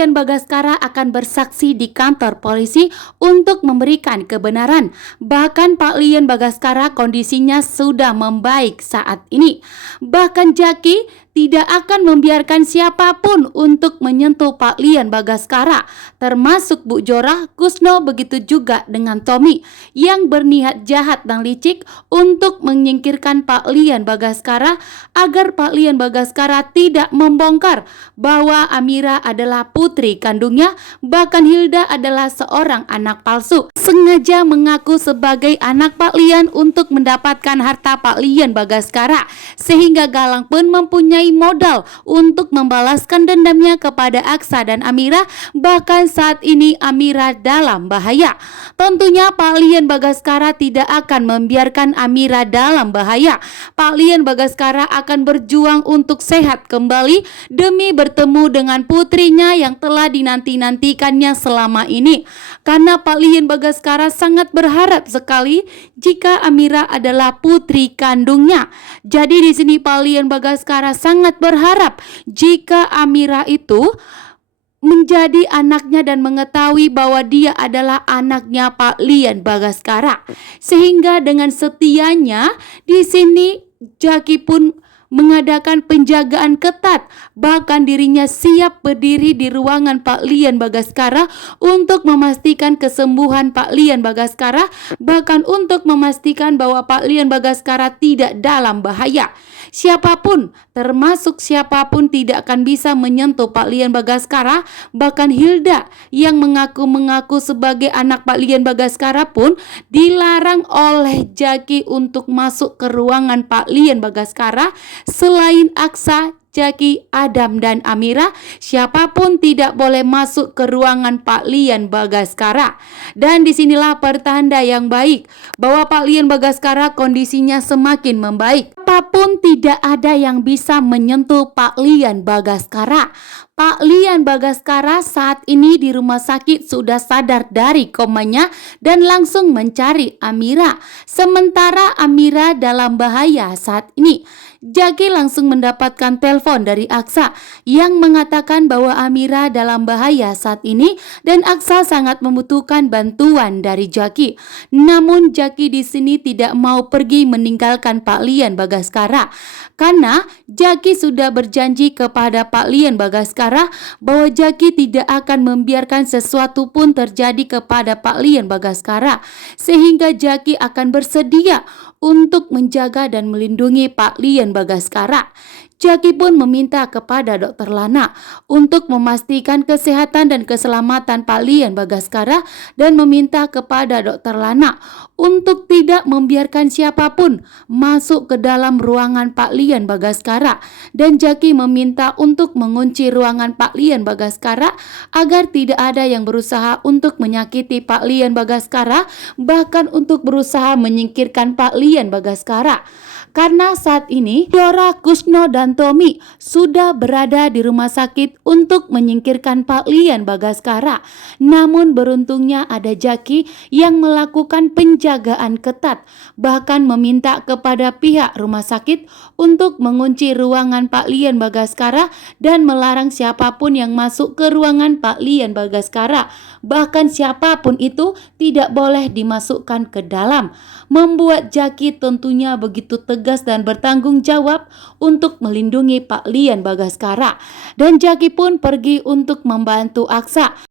Lian Bagaskara akan bersaksi di kantor polisi untuk memberikan kebenaran. Bahkan Pak Lian Bagaskara kondisinya sudah membaik saat ini. Bahkan Jaki tidak akan membiarkan siapapun untuk menyentuh Pak Lian Bagaskara, termasuk Bu Jorah, Kusno, begitu juga dengan Tommy yang berniat jahat dan licik untuk menyingkirkan Pak Lian Bagaskara agar Pak Lian Bagaskara tidak membongkar bahwa Amira adalah putri kandungnya, bahkan Hilda adalah seorang anak palsu. Sengaja mengaku sebagai anak Pak Lian untuk mendapatkan harta Pak Lian Bagaskara, sehingga Galang pun mempunyai modal untuk membalaskan dendamnya kepada Aksa dan Amira. Bahkan saat ini Amira dalam bahaya. Tentunya Pak Lian Bagaskara tidak akan membiarkan Amira dalam bahaya. Pak Lian Bagaskara akan berjuang untuk sehat kembali demi bertemu dengan putrinya yang telah dinanti-nantikannya selama ini. Karena Pak Lian Bagaskara sangat berharap sekali jika Amira adalah putri kandungnya. Jadi di sini Pak Lian Bagaskara sangat berharap jika Amira itu menjadi anaknya dan mengetahui bahwa dia adalah anaknya Pak Lian Bagaskara. Sehingga dengan setianya di sini Jaki pun mengadakan penjagaan ketat, bahkan dirinya siap berdiri di ruangan Pak Lian Bagaskara untuk memastikan kesembuhan Pak Lian Bagaskara, bahkan untuk memastikan bahwa Pak Lian Bagaskara tidak dalam bahaya. Siapapun, termasuk siapapun, tidak akan bisa menyentuh Pak Lian Bagaskara. Bahkan Hilda yang mengaku sebagai anak Pak Lian Bagaskara pun dilarang oleh Jaki untuk masuk ke ruangan Pak Lian Bagaskara. Selain Aksa, Jaki, Adam, dan Amira, siapapun tidak boleh masuk ke ruangan Pak Lian Bagaskara. Dan disinilah pertanda yang baik bahwa Pak Lian Bagaskara kondisinya semakin membaik. Apapun tidak ada yang bisa menyentuh Pak Lian Bagaskara. Pak Lian Bagaskara saat ini di rumah sakit sudah sadar dari komanya dan langsung mencari Amira. Sementara Amira dalam bahaya saat ini. Jaki langsung mendapatkan telepon dari Aksa yang mengatakan bahwa Amira dalam bahaya saat ini dan Aksa sangat membutuhkan bantuan dari Jaki. Namun Jaki di sini tidak mau pergi meninggalkan Pak Lian Bagaskara karena Jaki sudah berjanji kepada Pak Lian Bagaskara bahwa Jaki tidak akan membiarkan sesuatu pun terjadi kepada Pak Lian Bagaskara, sehingga Jaki akan bersedia untuk menjaga dan melindungi Pak Lian Bagaskara. Jaki pun meminta kepada Dr. Lana untuk memastikan kesehatan dan keselamatan Pak Lian Bagaskara dan meminta kepada Dr. Lana untuk tidak membiarkan siapapun masuk ke dalam ruangan Pak Lian Bagaskara. Dan Jaki meminta untuk mengunci ruangan Pak Lian Bagaskara agar tidak ada yang berusaha untuk menyakiti Pak Lian Bagaskara, bahkan untuk berusaha menyingkirkan Pak Lian Bagaskara. Karena saat ini Jorah, Kusno, dan Tommy sudah berada di rumah sakit untuk menyingkirkan Pak Lian Bagaskara. Namun beruntungnya ada Jaki yang melakukan penjagaan ketat, bahkan meminta kepada pihak rumah sakit untuk mengunci ruangan Pak Lian Bagaskara dan melarang siapapun yang masuk ke ruangan Pak Lian Bagaskara. Bahkan siapapun itu tidak boleh dimasukkan ke dalam. Membuat Jaki tentunya begitu tegas dan bertanggung jawab untuk melindungi Pak Lian Bagaskara. Dan Jaki pun pergi untuk membantu Aksa.